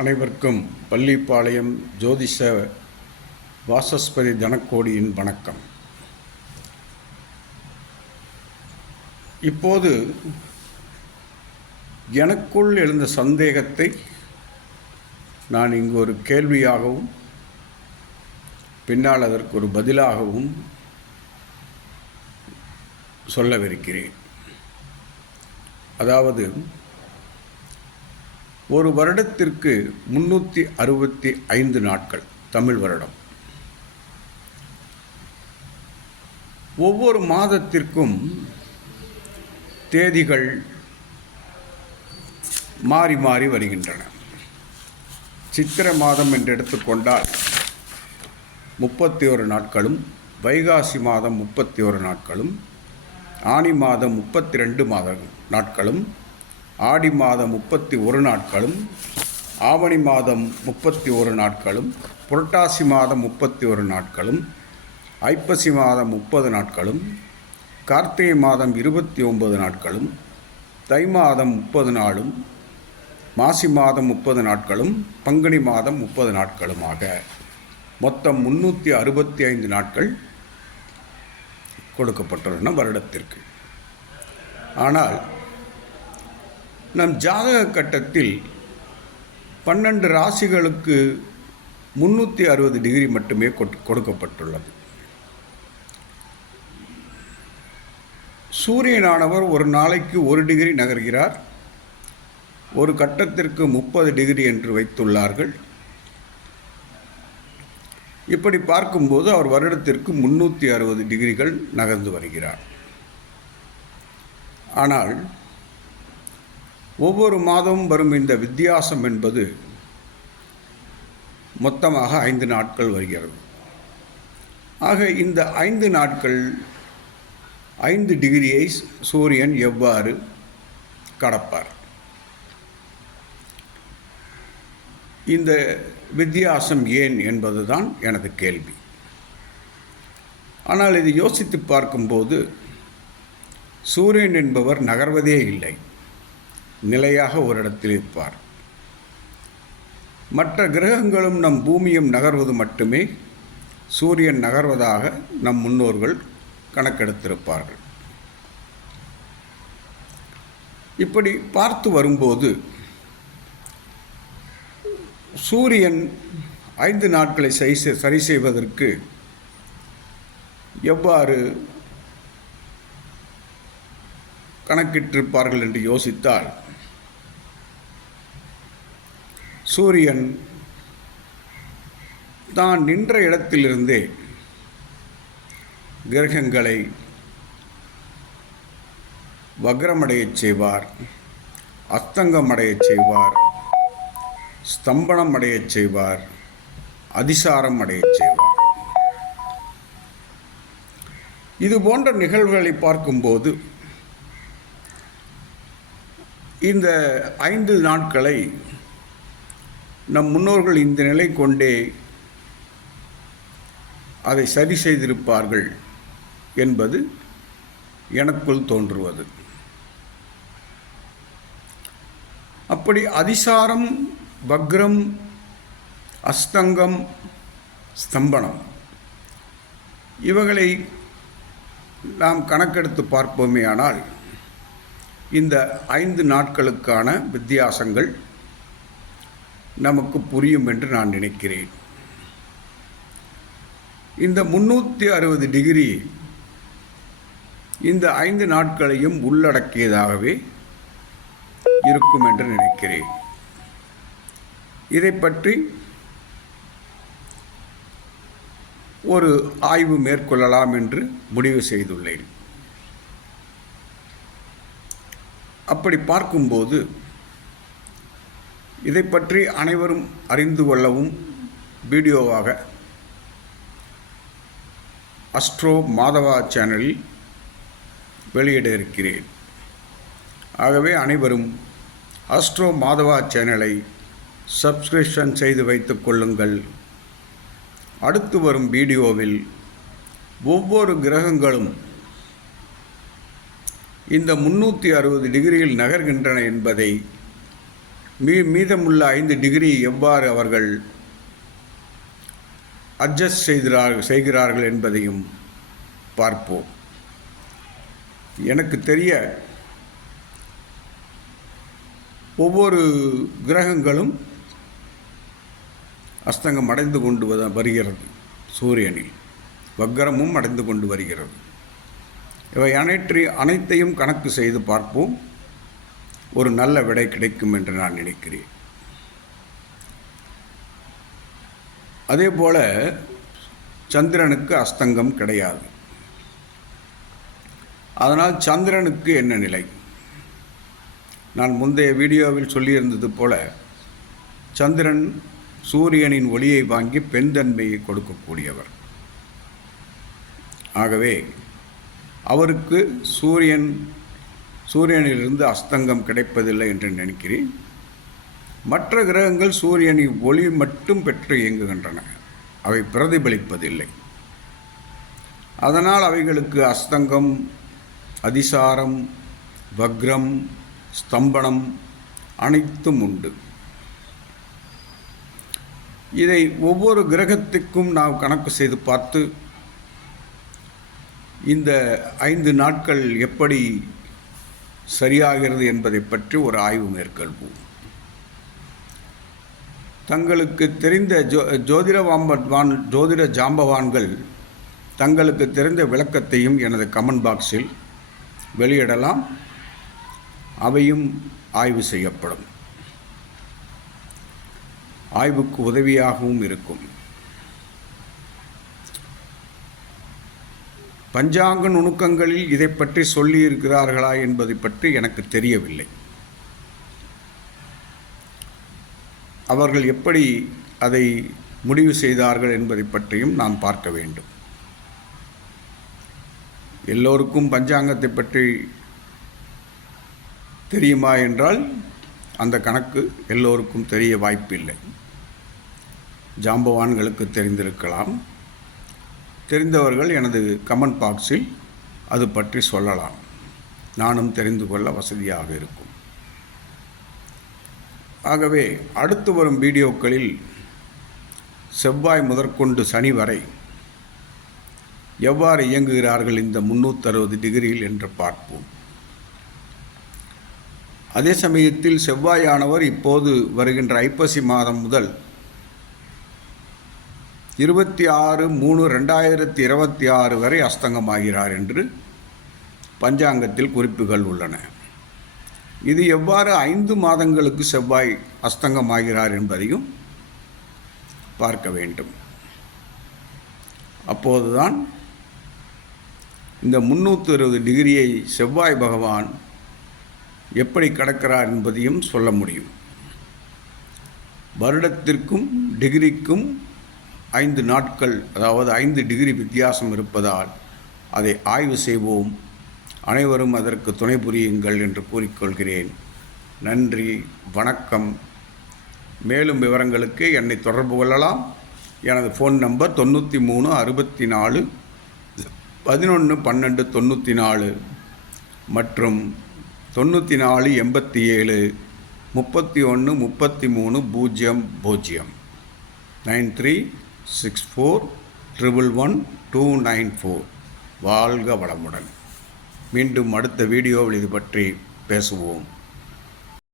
அனைவருக்கும் பள்ளிப்பாளையம் ஜோதிஷ வாசஸ்பதி தனக்கோடியின் வணக்கம். இப்போது எனக்குள் எழுந்த சந்தேகத்தை நான் இங்கு ஒரு கேள்வியாகவும் பின்னால் அதற்கு ஒரு பதிலாகவும் சொல்லவிருக்கிறேன். அதாவது ஒரு வருடத்திற்கு முன்னூற்றி அறுபத்தி ஐந்து நாட்கள் தமிழ் வருடம். ஒவ்வொரு மாதத்திற்கும் தேதிகள் மாறி மாறி வருகின்றன. சித்திரை மாதம் என்று எடுத்துக்கொண்டால் முப்பத்தி ஒரு நாட்களும் வைகாசி மாதம் முப்பத்தி ஒரு நாட்களும் ஆனி மாதம் முப்பத்தி ரெண்டு மாத நாட்களும் ஆடி மாதம் முப்பத்தி ஒரு நாட்களும் ஆவணி மாதம் முப்பத்தி ஒரு நாட்களும் புரட்டாசி மாதம் முப்பத்தி ஒரு நாட்களும் ஐப்பசி மாதம் முப்பது நாட்களும் கார்த்திகை மாதம் இருபத்தி ஒன்பது நாட்களும் தை மாதம் முப்பது நாளும் மாசி மாதம் முப்பது நாட்களும் பங்குனி மாதம் முப்பது நாட்களுமாக. மொத்தம் முன்னூற்றி அறுபத்தி ஐந்து நாட்கள் கொடுக்கப்பட்டுள்ளன வருடத்திற்கு. ஆனால் நம் ஜாதக கட்டத்தில் பன்னெண்டு ராசிகளுக்கு முன்னூற்றி அறுபது டிகிரி மட்டுமே கொடுக்கப்பட்டுள்ளது. சூரியனானவர் ஒரு நாளைக்கு ஒரு டிகிரி நகர்கிறார். ஒரு கட்டத்திற்கு முப்பது டிகிரி என்று வைத்துள்ளார்கள். இப்படி பார்க்கும்போது அவர் வருடத்திற்கு முன்னூற்றி அறுபது டிகிரிகள் நகர்ந்து வருகிறார். ஆனால் ஒவ்வொரு மாதமும் வரும் இந்த வித்தியாசம் என்பது மொத்தமாக ஐந்து நாட்கள் வருகிறது. ஆக இந்த ஐந்து நாட்கள் ஐந்து டிகிரியை சூரியன் எவ்வாறு கடப்பார்? இந்த வித்தியாசம் ஏன் என்பதுதான் எனது கேள்வி. ஆனால் இது யோசித்து பார்க்கும்போது சூரியன் என்பவர் நகர்வதே இல்லை. நிலையாக ஒரு இடத்தில் இருப்பார். மற்ற கிரகங்களும் நம் பூமியும் நகர்வது மட்டுமே சூரியன் நகர்வதாக நம் முன்னோர்கள் கணக்கெடுத்திருப்பார்கள். இப்படி பார்த்து வரும்போது சூரியன் ஐந்து நாட்களை சரி செய்- சரி செய்வதற்கு எவ்வாறு கணக்கிட்டிருப்பார்கள் என்று யோசித்தால் சூரியன் தான் நின்ற இடத்திலிருந்தே கிரகங்களை வக்ரமடையச் செய்வார் அஸ்தங்கமடையச் செய்வார் ஸ்தம்பனம் அடையச் செய்வார் அதிசாரம் அடையச் செய்வார். இது போன்ற நிகழ்வுகளை பார்க்கும்போது இந்த ஐந்து நாட்களை நம் முன்னோர்கள் இந்த நிலை கொண்டே அதை சரி செய்திருப்பார்கள் என்பது எனக்குள் தோன்றுவது. அப்படி அதிசாரம் வக்ரம் அஸ்தங்கம் ஸ்தம்பனம் இவைகளை நாம் கணக்கெடுத்து பார்ப்போமேயானால் இந்த ஐந்து நாட்களுக்கான வித்தியாசங்கள் நமக்கு புரியும் என்று நான் நினைக்கிறேன். இந்த முன்னூற்றி அறுபது டிகிரி இந்த ஐந்து நாட்களையும் உள்ளடக்கியதாகவே இருக்கும் என்று நினைக்கிறேன். இதை பற்றி ஒரு ஆய்வு மேற்கொள்ளலாம் என்று முடிவு செய்துள்ளேன். அப்படி பார்க்கும்போது இதை பற்றி அனைவரும் அறிந்து கொள்ளவும் வீடியோவாக அஸ்ட்ரோ மாதவா சேனலில் வெளியிட இருக்கிறேன் ஆகவே அனைவரும் அஸ்ட்ரோ மாதவா சேனலை சப்ஸ்கிரிப்ஷன் செய்து வைத்து கொள்ளுங்கள். அடுத்து வரும் வீடியோவில் ஒவ்வொரு கிரகங்களும் இந்த முன்னூற்றி அறுபது டிகிரியில் நகர்கின்றன என்பதை மீ மீதமுள்ள ஐந்து டிகிரி எவ்வாறு அவர்கள் அட்ஜஸ்ட் செய்கிறார்கள் செய்கிறார்கள் என்பதையும் பார்ப்போம். எனக்கு தெரிய ஒவ்வொரு கிரகங்களும் அஸ்தங்கம் அடைந்து கொண்டு வருகிறது சூரியனில். வக்கரமும் அடைந்து கொண்டு வருகிறது. இவை அனைற்றி அனைத்தையும் கணக்கு செய்து பார்ப்போம். ஒரு நல்ல விடை கிடைக்கும் என்று நான் நினைக்கிறேன். அதே போல சந்திரனுக்கு அஸ்தங்கம் கிடையாது. அதனால் சந்திரனுக்கு என்ன நிலை? நான் முந்தைய வீடியோவில் சொல்லியிருந்தது போல சந்திரன் சூரியனின் ஒளியை வாங்கி பெண்தன்மையை கொடுக்கக்கூடியவர். ஆகவே அவருக்கு சூரியன் சூரியனிலிருந்து அஸ்தங்கம் கிடைப்பதில்லை என்று நினைக்கிறேன். மற்ற கிரகங்கள் சூரியனின் ஒளி மட்டும் பெற்று இயங்குகின்றன. அவை பிரதிபலிப்பதில்லை. அதனால் அவைகளுக்கு அஸ்தங்கம் அதிசாரம் வக்ரம் ஸ்தம்பனம் அனைத்தும் உண்டு. இதை ஒவ்வொரு கிரகத்துக்கும் நாம் கணக்கு செய்து பார்த்து இந்த ஐந்து நாட்கள் எப்படி சரியாகிறது என்பதை பற்றி ஒரு ஆய்வு மேற்கொள்வோம். தங்களுக்கு தெரிந்த ஜோ ஜோதிட வாம்பவான் ஜோதிட ஜாம்பவான்கள் தங்களுக்கு தெரிந்த விளக்கத்தையும் எனது கமெண்ட் பாக்ஸில் வெளியிடலாம். அவையும் ஆய்வு செய்யப்படும். ஆய்வுக்கு உதவியாகவும் இருக்கும். பஞ்சாங்க நுணுக்கங்களில் இதை பற்றி சொல்லியிருக்கிறார்களா என்பதை பற்றி எனக்கு தெரியவில்லை. அவர்கள் எப்படி அதை முடிவு செய்தார்கள் என்பதை பற்றியும் நாம் பார்க்க வேண்டும். எல்லோருக்கும் பஞ்சாங்கத்தை பற்றி தெரியுமா என்றால் அந்த கணக்கு எல்லோருக்கும் தெரிய வாய்ப்பில்லை. ஜாம்பவான்களுக்கு தெரிந்திருக்கலாம். தெரிந்தவர்கள் எனது கமெண்ட் பாக்ஸில் அது பற்றி சொல்லலாம். நானும் தெரிந்து கொள்ள வசதியாக இருக்கும். ஆகவே அடுத்து வரும் வீடியோக்களில் செவ்வாய் முதற்கொண்டு சனி வரை எவ்வாறு இயங்குகிறார்கள் இந்த முன்னூற்றறுபது டிகிரியில் என்று பார்ப்போம். அதே சமயத்தில் செவ்வாயானவர் இப்போது வருகின்ற ஐப்பசி மாதம் முதல் இருபத்தி ஆறு மூணு ரெண்டாயிரத்தி இருபத்தி ஆறு வரை அஸ்தங்கமாகிறார் என்று பஞ்சாங்கத்தில் குறிப்புகள் உள்ளன. இது எவ்வாறு ஐந்து மாதங்களுக்கு செவ்வாய் அஸ்தங்கமாகிறார் என்பதையும் பார்க்க வேண்டும். அப்போதுதான் இந்த முன்னூற்றி இருபது டிகிரியை செவ்வாய் பகவான் எப்படி கடக்கிறார் என்பதையும் சொல்ல முடியும். வருடத்திற்கும் டிகிரிக்கும் ஐந்து நாட்கள் அதாவது ஐந்து டிகிரி வித்தியாசம் இருப்பதால் அதை ஆய்வு செய்வோம். அனைவரும் அதற்கு துணை புரியுங்கள் என்று கூறிக்கொள்கிறேன். நன்றி வணக்கம். மேலும் விவரங்களுக்கு என்னை தொடர்பு கொள்ளலாம். எனது ஃபோன் நம்பர் தொண்ணூற்றி மூணு அறுபத்தி நாலு பதினொன்று பன்னெண்டு தொண்ணூற்றி நாலு மற்றும் தொண்ணூற்றி நாலு எண்பத்தி ஏழு முப்பத்தி ஒன்று முப்பத்தி மூணு பூஜ்ஜியம் பூஜ்ஜியம். Nine three six four triple one two nine four வாழ்க வளமுடன். மீண்டும் அடுத்த வீடியோவில் இது பற்றி பேசுவோம்.